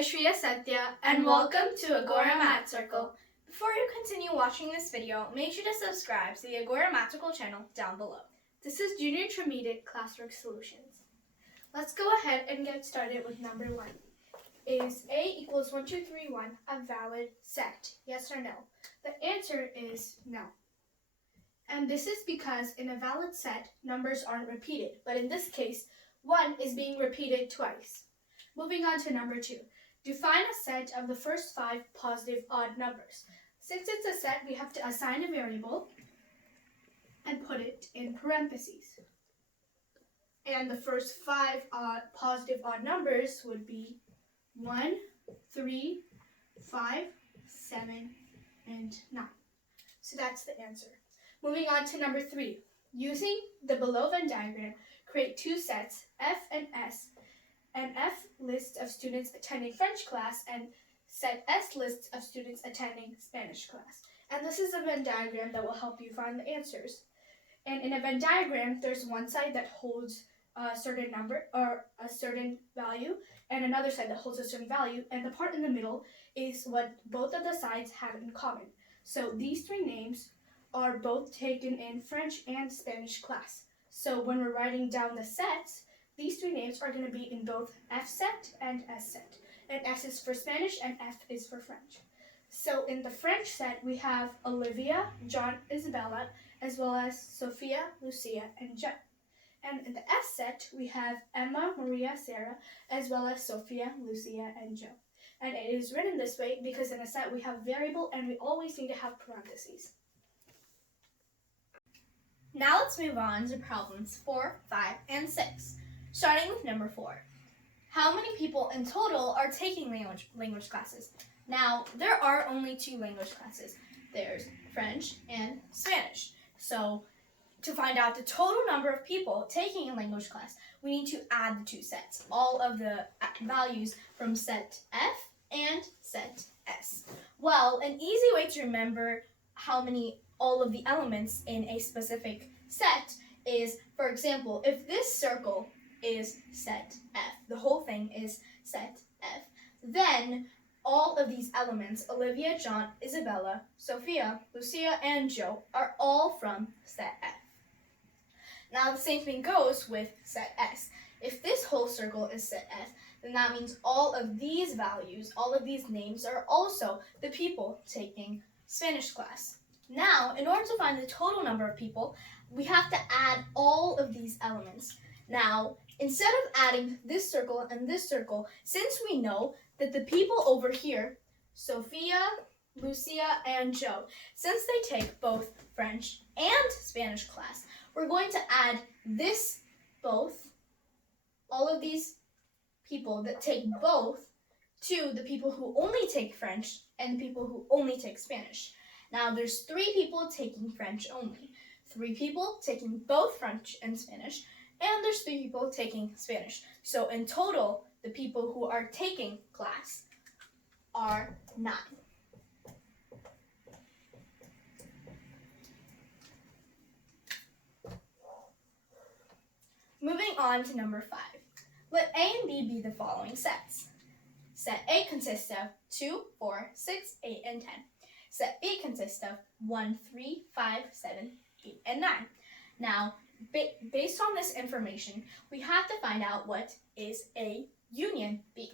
Saishriya and welcome to Agora Math Circle. Before you continue watching this video, make sure to subscribe to the Agora Math Circle channel down below. This is Junior Intermediate Classwork Solutions. Let's go ahead and get started with number 1. Is A equals 1, 2, 3, 1 a valid set? Yes or no? The answer is no. And this is because in a valid set, numbers aren't repeated, but in this case, 1 is being repeated twice. Moving on to number 2. Define a set of the first 5 positive odd numbers. Since it's a set, we have to assign a variable and put it in parentheses. And the first 5 positive odd numbers would be 1, 3, 5, 7, and 9. So that's the answer. Moving on to number 3. Using the below Venn diagram, create 2 sets, F and S. And F lists of students attending French class and set S lists of students attending Spanish class. And this is a Venn diagram that will help you find the answers. And in a Venn diagram, there's one side that holds a certain number or a certain value and another side that holds a certain value, and the part in the middle is what both of the sides have in common. So these 3 names are both taken in French and Spanish class. So when we're writing down the sets, these 3 names are going to be in both F set and S set. And S is for Spanish and F is for French. So in the French set, we have Olivia, John, Isabella, as well as Sophia, Lucia, and Joe. And in the S set, we have Emma, Maria, Sarah, as well as Sophia, Lucia, and Joe. And it is written this way because in a set we have variable and we always need to have parentheses. Now let's move on to problems 4, 5, and 6. Starting with number 4. How many people in total are taking language classes? Now, there are only 2 language classes. There's French and Spanish. So, to find out the total number of people taking a language class, we need to add the 2 sets, all of the values from set F and set S. Well, an easy way to remember all of the elements in a specific set is, for example, if this circle is set F, the whole thing is set F, then all of these elements, Olivia, John, Isabella, Sophia, Lucia, and Joe, are all from set F. Now the same thing goes with set S. If this whole circle is set F, then that means all of these values, all of these names are also the people taking Spanish class. Now, in order to find the total number of people, we have to add all of these elements. Now, instead of adding this circle and this circle, since we know that the people over here, Sophia, Lucia, and Joe, since they take both French and Spanish class, we're going to add all of these people that take both to the people who only take French and the people who only take Spanish. Now, there's 3 people taking French only, 3 people taking both French and Spanish, and there's 3 people taking Spanish. So in total, the people who are taking class are 9. Moving on to number 5. Let A and B be the following sets. Set A consists of 2, 4, 6, 8, and 10. Set B consists of 1, 3, 5, 7, 8, and 9. Now, based on this information, we have to find out what is A union B.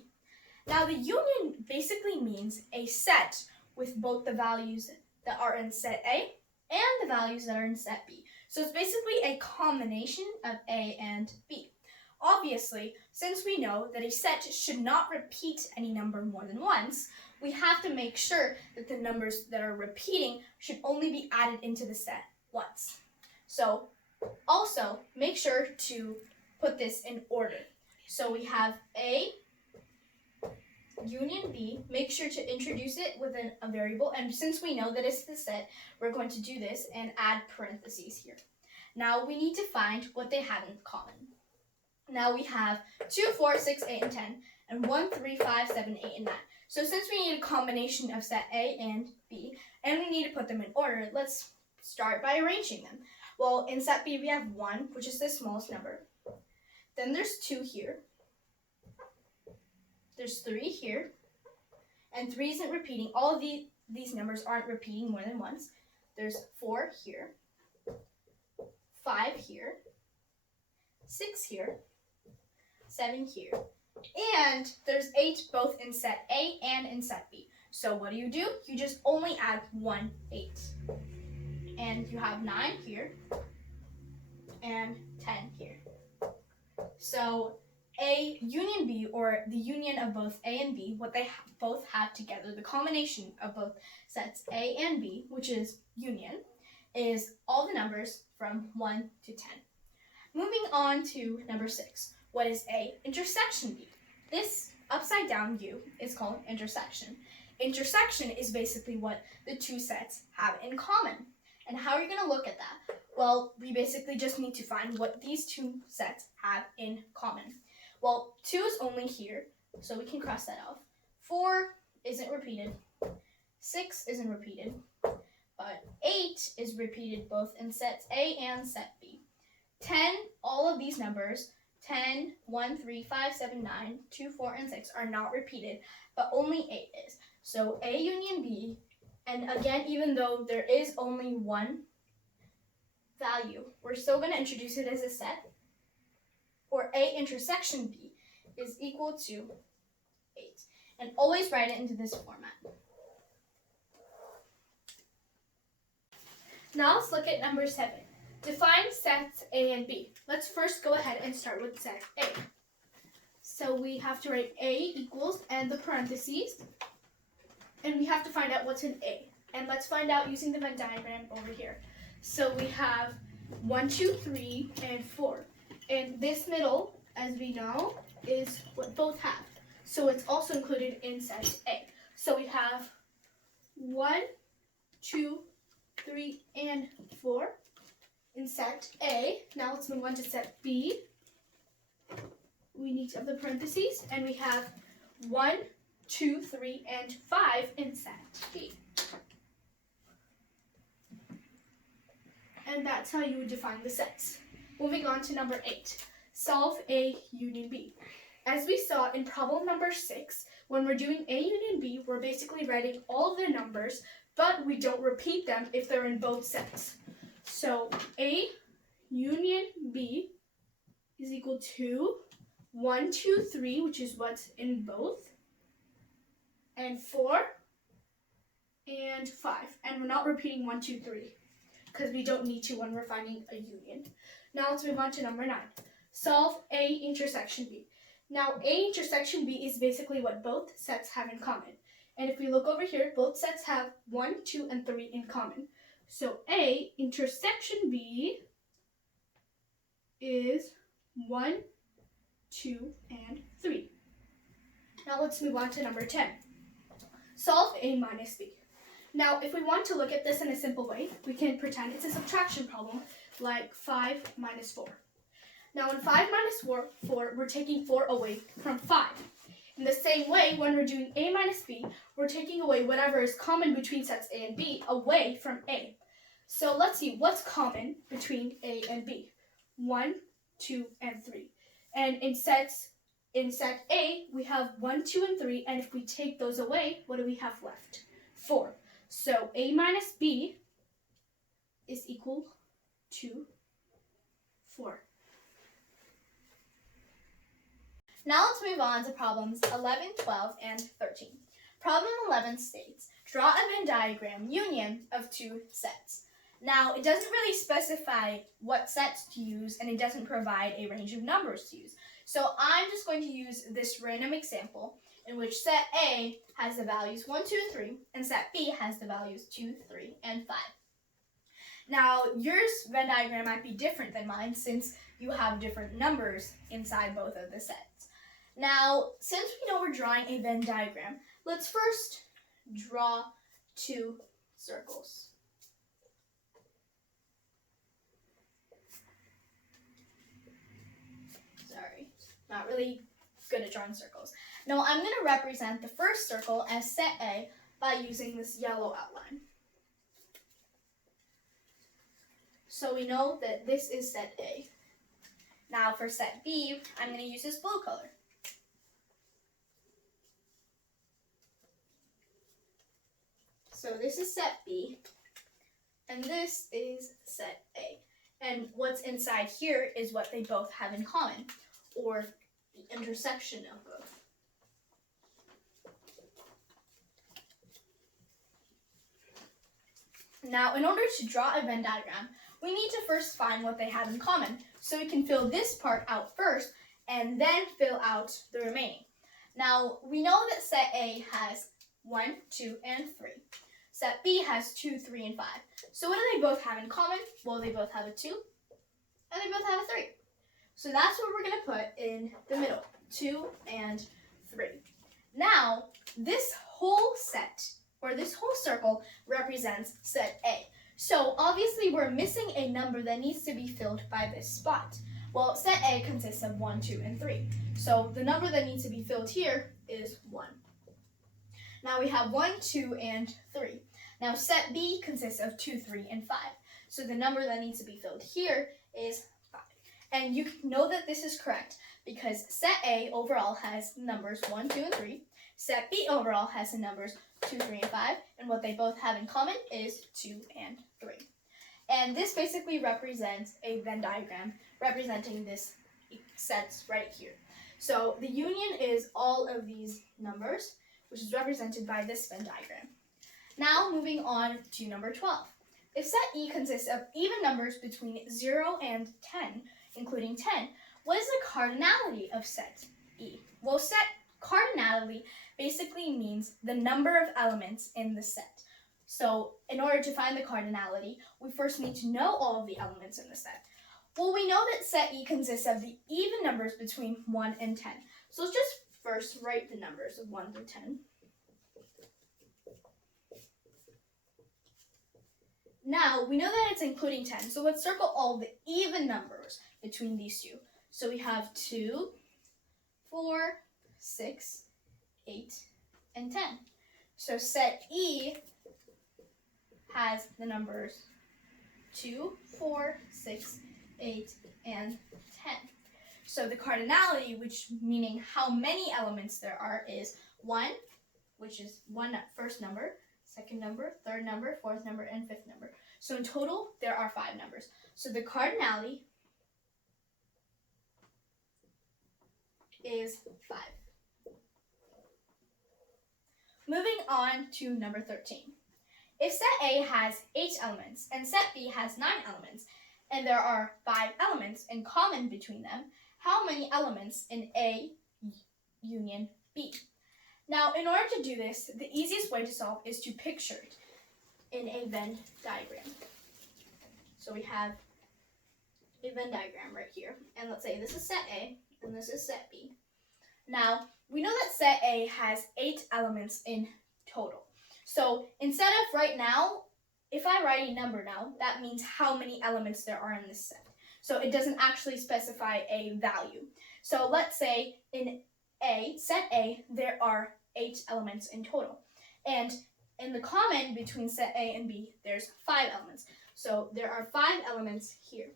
Now, the union basically means a set with both the values that are in set A and the values that are in set B. So it's basically a combination of A and B. Obviously, since we know that a set should not repeat any number more than once, we have to make sure that the numbers that are repeating should only be added into the set once. So, also, make sure to put this in order. So we have A union B. Make sure to introduce it with a variable, and since we know that it's the set, we're going to do this and add parentheses here. Now we need to find what they have in common. Now we have 2, 4, 6, 8, and 10, and 1, 3, 5, 7, 8, and 9. So since we need a combination of set A and B, and we need to put them in order, let's start by arranging them. Well, in set B we have 1, which is the smallest number. Then there's 2 here. There's 3 here. and 3 isn't repeating. All of these numbers aren't repeating more than once. There's 4 here, 5 here, 6 here, 7 here, and there's 8 both in set A and in set B. So what do? You just only add 1 8. And you have 9 here and 10 here. So A union B, or the union of both A and B, what they both have together, the combination of both sets A and B, which is union, is all the numbers from 1 to 10. Moving on to number 6. What is A intersection B? This upside down U is called intersection. Intersection is basically what the two sets have in common. And how are you going to look at that? Well, we basically just need to find what these two sets have in common. Well, 2 is only here, so we can cross that off. 4 isn't repeated. 6 isn't repeated. But 8 is repeated both in sets A and set B. 10, all of these numbers, 10, 1, 3, 5, 7, 9, 2, 4, and 6 are not repeated, but only 8 is. So A union B, and again, even though there is only one value, we're still going to introduce it as a set, or A intersection B is equal to 8. And always write it into this format. Now let's look at number 7. Define sets A and B. Let's first go ahead and start with set A. So we have to write A equals and the parentheses, and we have to find out what's in A. And let's find out using the Venn diagram over here. So we have 1, 2, 3, and 4. And this middle, as we know, is what both have. So it's also included in set A. So we have 1, 2, 3, and 4 in set A. Now let's move on to set B. We need to have the parentheses, and we have 1, 2, 3, and 5 in set B. And that's how you would define the sets. Moving on to number 8. Solve A union B. As we saw in problem number 6, when we're doing A union B, we're basically writing all of the numbers, but we don't repeat them if they're in both sets. So A union B is equal to 1, 2, 3, which is what's in both, and 4, and 5. And we're not repeating 1, 2, 3, because we don't need to when we're finding a union. Now let's move on to number 9. Solve A intersection B. Now A intersection B is basically what both sets have in common. And if we look over here, both sets have 1, 2, and 3 in common. So A intersection B is 1, 2, and 3. Now let's move on to number 10. Solve A minus B. Now, if we want to look at this in a simple way, we can pretend it's a subtraction problem, like 5 minus 4. Now, in 5 minus 4, we're taking 4 away from 5. In the same way, when we're doing A minus B, we're taking away whatever is common between sets A and B away from A. So let's see, what's common between A and B? 1, 2, and 3. And in set A, we have 1, 2, and 3, and if we take those away, what do we have left? 4. So A minus B is equal to 4. Now let's move on to problems 11, 12, and 13. Problem 11 states, draw a Venn diagram union of two sets. Now, it doesn't really specify what sets to use, and it doesn't provide a range of numbers to use. So I'm just going to use this random example in which set A has the values 1, 2, and 3, and set B has the values 2, 3, and 5. Now, your Venn diagram might be different than mine since you have different numbers inside both of the sets. Now, since we know we're drawing a Venn diagram, let's first draw two circles. Sorry, not really good at drawing circles. Now, I'm going to represent the first circle as set A by using this yellow outline. So we know that this is set A. Now for set B, I'm going to use this blue color. So this is set B, and this is set A. And what's inside here is what they both have in common, or the intersection of both. Now, in order to draw a Venn diagram, we need to first find what they have in common. So we can fill this part out first, and then fill out the remaining. Now, we know that set A has 1, 2, and 3. Set B has 2, 3, and 5. So what do they both have in common? Well, they both have a 2, and they both have a 3. So that's what we're going to put in the middle, 2 and 3. Now, this whole set, or this whole circle, represents set A. So obviously we're missing a number that needs to be filled by this spot. Well, set A consists of 1, 2, and 3. So the number that needs to be filled here is 1. Now we have 1, 2, and 3. Now set B consists of 2, 3, and 5. So the number that needs to be filled here is 5. And you know that this is correct because set A overall has numbers 1, 2, and 3. Set B overall has the numbers 2, 3, and 5. And what they both have in common is 2 and 3. And this basically represents a Venn diagram representing this sets right here. So the union is all of these numbers, which is represented by this Venn diagram. Now moving on to number 12. If set E consists of even numbers between 0 and 10, including 10, what is the cardinality of set E? Well, set cardinality basically means the number of elements in the set. So in order to find the cardinality, we first need to know all of the elements in the set. Well, we know that set E consists of the even numbers between 1 and 10. So let's just first write the numbers of 1 through 10. Now, we know that it's including 10, so let's circle all the even numbers between these two. So we have 2, 4, 6, 8, and 10. So set E has the numbers 2, 4, 6, 8, and 10. So the cardinality, which meaning how many elements there are, is 1, which is first number, second number, third number, fourth number, and fifth number. So in total, there are 5 numbers. So the cardinality is 5. Moving on to number 13. If set A has 8 elements and set B has 9 elements, and there are 5 elements in common between them, how many elements in A union B? Now, in order to do this, the easiest way to solve is to picture it in a Venn diagram. So we have a Venn diagram right here, and let's say this is set A, and this is set B. Now, we know that set A has 8 elements in total. So instead of right now, if I write a number now, that means how many elements there are in this set. So it doesn't actually specify a value. So let's say in set A, there are 8 elements in total. And in the common between set A and B, there's 5 elements. So there are 5 elements here.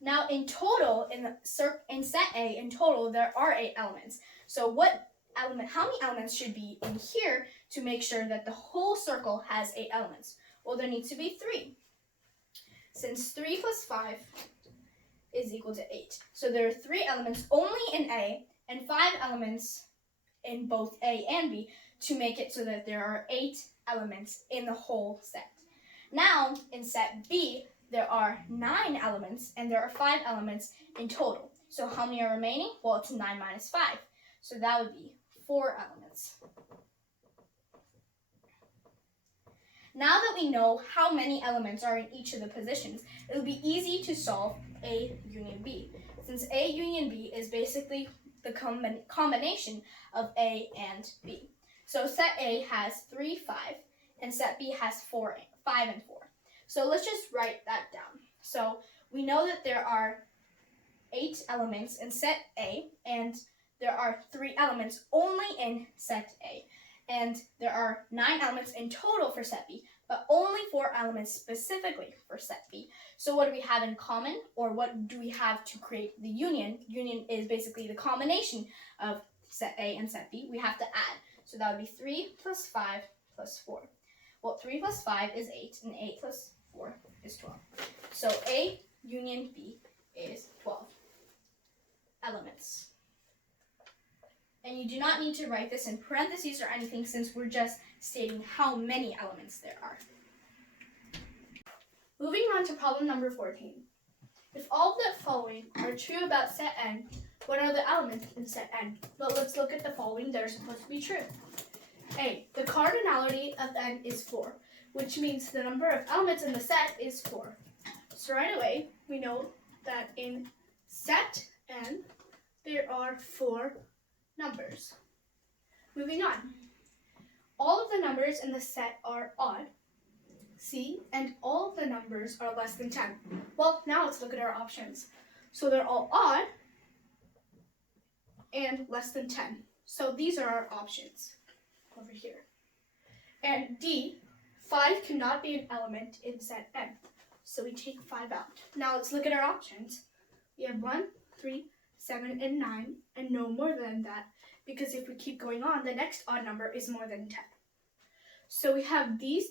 Now in total, in set A, in total, there are 8 elements. So how many elements should be in here to make sure that the whole circle has 8 elements? Well, there needs to be 3. Since 3 plus 5 is equal to 8. So there are 3 elements only in A and 5 elements in both A and B to make it so that there are 8 elements in the whole set. Now, in set B, there are 9 elements and there are 5 elements in total. So how many are remaining? Well, it's 9 minus 5. So that would be 4 elements. Now that we know how many elements are in each of the positions, it will be easy to solve A union B, since A union B is basically the combination of A and B. So set A has 3, 5, and set B has 4, 5, and 4. So let's just write that down. So we know that there are 8 elements in set A, and there are 3 elements only in set A. And there are 9 elements in total for set B, but only 4 elements specifically for set B. So what do we have in common, or what do we have to create the union? Union is basically the combination of set A and set B. We have to add. So that would be 3 plus 5 plus 4. Well, 3 plus 5 is 8, and 8 plus 4 is 12. So A union B is 12 elements. And you do not need to write this in parentheses or anything since we're just stating how many elements there are. Moving on to problem number 14. If all of the following are true about set n, what are the elements in set n? Well, let's look at the following that are supposed to be true. A, the cardinality of n is 4, which means the number of elements in the set is 4. So right away, we know that in set n, there are 4 numbers. Moving on. All of the numbers in the set are odd. C, and all of the numbers are less than 10. Well, now let's look at our options. So they're all odd and less than 10. So these are our options over here. And D, 5 cannot be an element in set n. So we take 5 out. Now let's look at our options. We have 1, 3, 7, and 9, and no more than that, because if we keep going on, the next odd number is more than 10. So we have these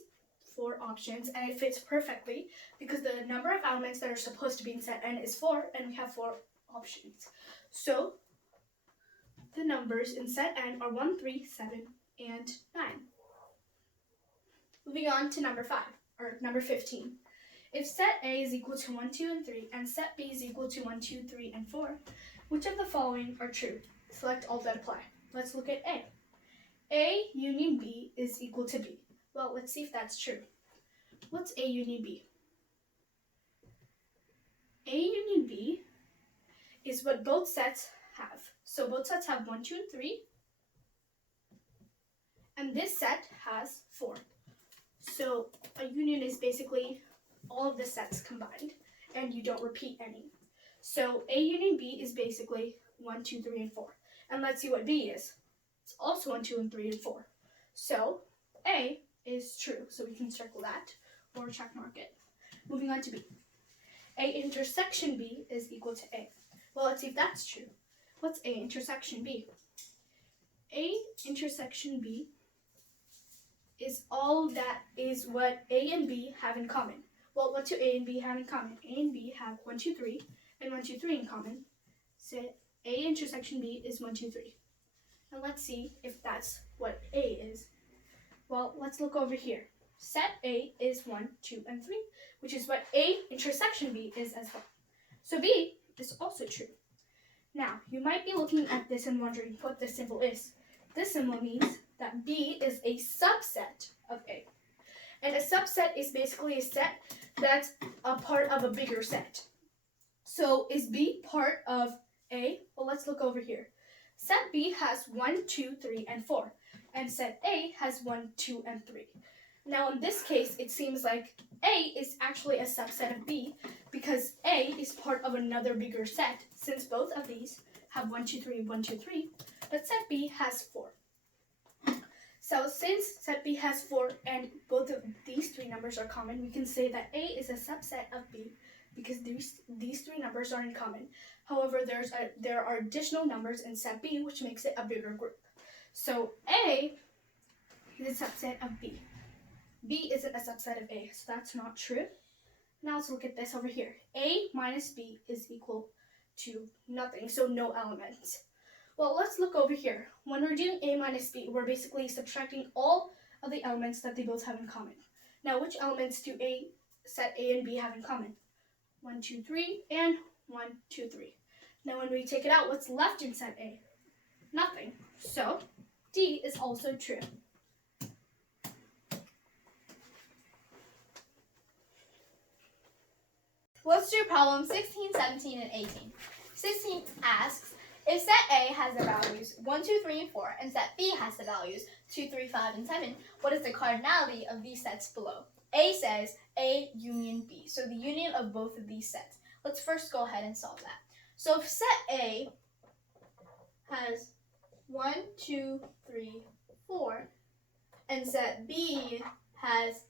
4 options, and it fits perfectly because the number of elements that are supposed to be in set n is 4, and we have 4 options. So the numbers in set n are 1, 3, 7, and 9. Moving on to number 15. If set A is equal to 1, 2, and 3, and set B is equal to 1, 2, 3, and 4, which of the following are true? Select all that apply. Let's look at A. A union B is equal to B. Well, let's see if that's true. What's A union B? A union B is what both sets have. So both sets have 1, 2, and 3. And this set has 4. So a union is basically all of the sets combined, and you don't repeat any. So A union B is basically 1, 2, 3, and 4. And let's see what B is. It's also 1, 2, and 3, and 4. So A is true, so we can circle that or check mark it. Moving on to B. A intersection B is equal to A. Well, let's see if that's true. What's A intersection B? A intersection B is all that is what A and B have in common. Well, what do A and B have in common? A and B have 1, 2, 3, and 1, 2, 3 in common. So A intersection B is 1, 2, 3. And let's see if that's what A is. Well, let's look over here. Set A is 1, 2, and 3, which is what A intersection B is as well. So B is also true. Now, you might be looking at this and wondering what this symbol is. This symbol means that B is a subset of A. And a subset is basically a set that's a part of a bigger set. So is B part of A? Well, let's look over here. Set B has 1, 2, 3, and 4. And set A has 1, 2, and 3. Now in this case, it seems like A is actually a subset of B because A is part of another bigger set since both of these have 1, 2, 3, 1, 2, 3, but set B has 4. So since set B has 4 and both of these 3 numbers are common, we can say that A is a subset of B because these 3 numbers are in common. However, there are additional numbers in set B, which makes it a bigger group. So A is a subset of B. B isn't a subset of A, so that's not true. Now let's look at this over here. A minus B is equal to nothing, so no elements. Well, let's look over here. When we're doing A minus B, we're basically subtracting all of the elements that they both have in common. Now, which elements do set A and B have in common? 1, 2, 3, and 1, 2, 3. Now, when we take it out, what's left in set A? Nothing. So, D is also true. Let's do problem 16, 17, and 18. 16 asks, if set A has the values 1, 2, 3, and 4, and set B has the values 2, 3, 5, and 7, what is the cardinality of these sets below? A says A union B, so the union of both of these sets. Let's first go ahead and solve that. So if set A has 1, 2, 3, 4, and set B has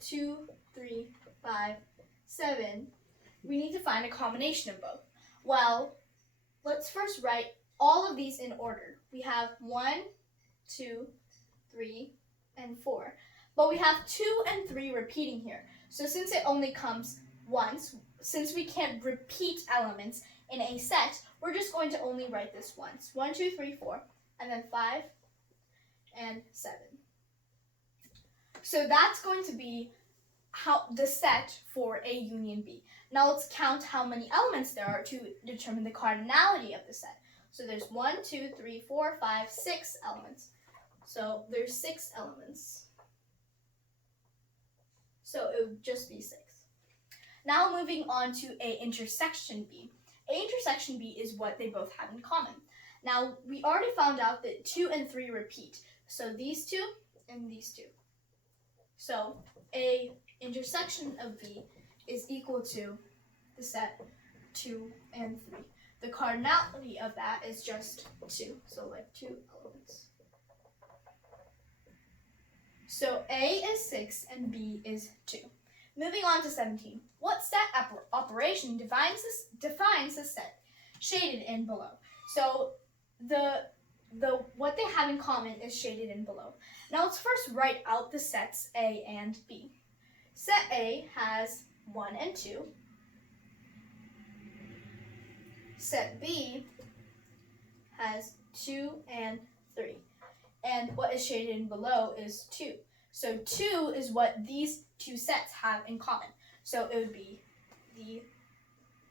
2, 3, 5, 7, we need to find a combination of both. Well, let's first write all of these in order. We have 1, 2, 3, and 4. But we have 2 and 3 repeating here. So since it only comes once, since we can't repeat elements in a set, we're just going to only write this once. 1, 2, 3, 4, and then 5 and 7. So that's going to be the set for A union B. Now let's count how many elements there are to determine the cardinality of the set. So there's 1, 2, 3, 4, 5, 6 elements. So there's 6 elements. So it would just be 6. Now moving on to A intersection B. A intersection B is what they both have in common. Now we already found out that 2 and 3 repeat. So these 2 and these 2. So A intersection of B is equal to the set 2 and 3. The cardinality of that is just 2, so like 2 elements. So A is 6 and B is 2. Moving on to 17. What set operation defines the set shaded in below? So what they have in common is shaded in below. Now let's first write out the sets A and B. Set A has 1 and 2. Set B has 2 and 3. And what is shaded in below is 2. So 2 is what these two sets have in common. So it would be the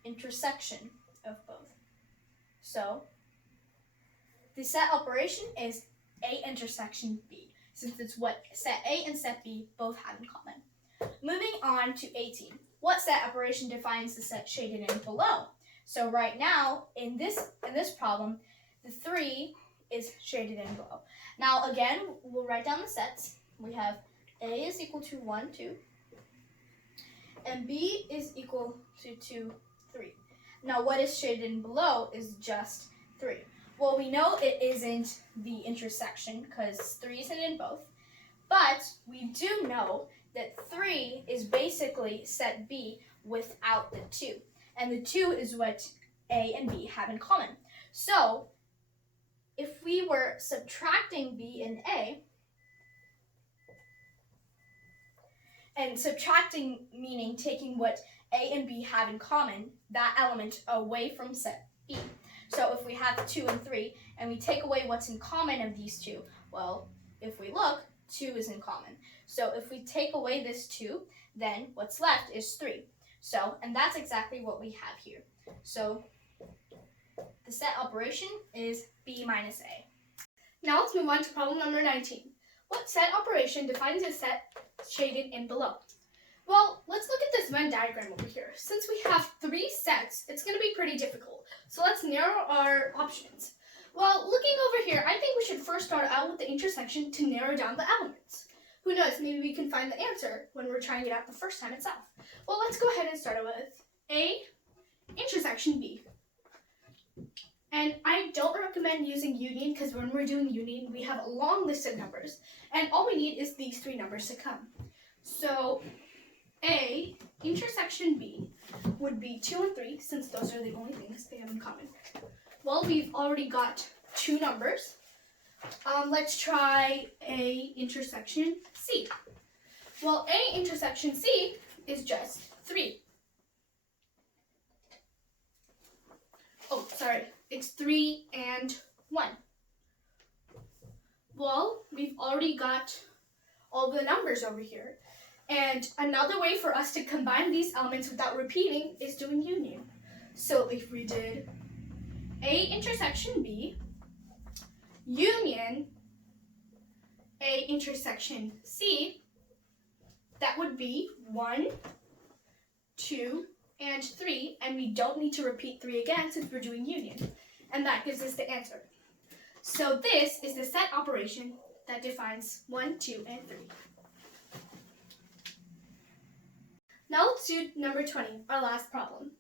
intersection of both. So the set operation is A intersection B, since it's what set A and set B both have in common. Moving on to 18. What set operation defines the set shaded in below? So right now, in this problem, the 3 is shaded in below. Now again, we'll write down the sets. We have A is equal to 1, 2, and B is equal to 2, 3. Now what is shaded in below is just 3. Well, we know it isn't the intersection because 3 isn't in both, but we do know that 3 is basically set B without the 2, and the 2 is what A and B have in common. So if we were subtracting B and A, and subtracting meaning taking what A and B have in common, that element away from set B. So if we have 2 and 3, and we take away what's in common of these two, well, if we look, 2 is in common. So if we take away this 2, then what's left is 3. So, and that's exactly what we have here. So the set operation is B minus A. Now let's move on to problem number 19. What set operation defines a set shaded in below? Well, let's look at this Venn diagram over here. Since we have 3 sets, it's going to be pretty difficult. So let's narrow our options. Well, looking over here, I think we should first start out with the intersection to narrow down the elements. Who knows, maybe we can find the answer when we're trying it out the first time itself. Well, let's go ahead and start it with A intersection B. And I don't recommend using union because when we're doing union, we have a long list of numbers. And all we need is these 3 numbers to come. So A intersection B would be 2 and 3, since those are the only things they have in common. Well, we've already got 2 numbers. Let's try A intersection C. Well, A intersection C is just 3. Oh, sorry. It's 3 and 1. Well, we've already got all the numbers over here. And another way for us to combine these elements without repeating is doing union. So if we did A intersection B, union A intersection C, that would be 1, 2, and 3, and we don't need to repeat 3 again since we're doing union. And that gives us the answer. So this is the set operation that defines 1, 2, and 3. Now let's do number 20, our last problem.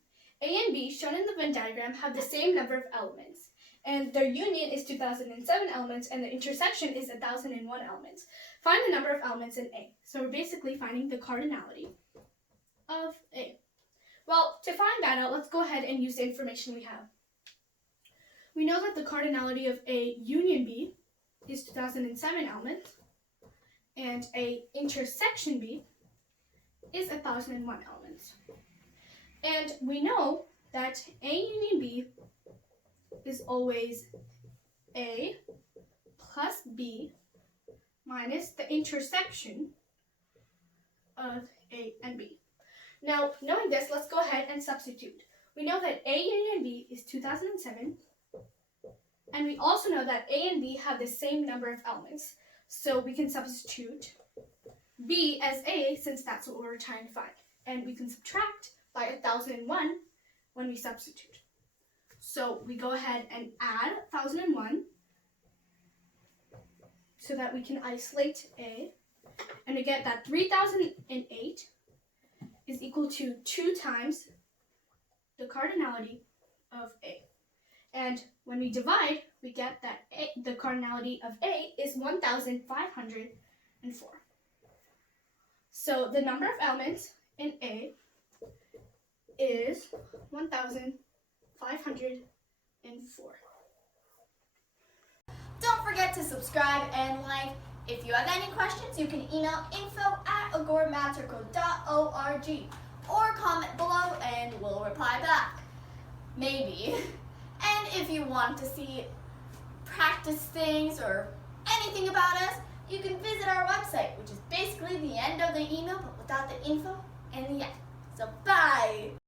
A and B, shown in the Venn diagram, have the same number of elements, and their union is 2007 elements, and the intersection is 1001 elements. Find the number of elements in A. So we're basically finding the cardinality of A. Well, to find that out, let's go ahead and use the information we have. We know that the cardinality of A union B is 2007 elements. and a intersection B is 1,001 elements. And we know that A union B is always A plus B minus the intersection of A and B. Now, knowing this, let's go ahead and substitute. We know that A union B is 2007, and we also know that A and B have the same number of elements, so we can substitute B as A since that's what we're trying to find, and we can subtract by 1,001 when we substitute. So we go ahead and add 1,001 so that we can isolate A, and we get that 3,008 is equal to 2 times the cardinality of A. And when we divide, we get that the cardinality of A is 1,504. So the number of elements in A is 1,504. Don't forget to subscribe and like. If you have any questions, you can email info@agoramathcircle.org or comment below and we'll reply back. Maybe. And if you want to see practice things or anything about us, you can visit our website, which is basically the end of the email but without the info and the end. So bye!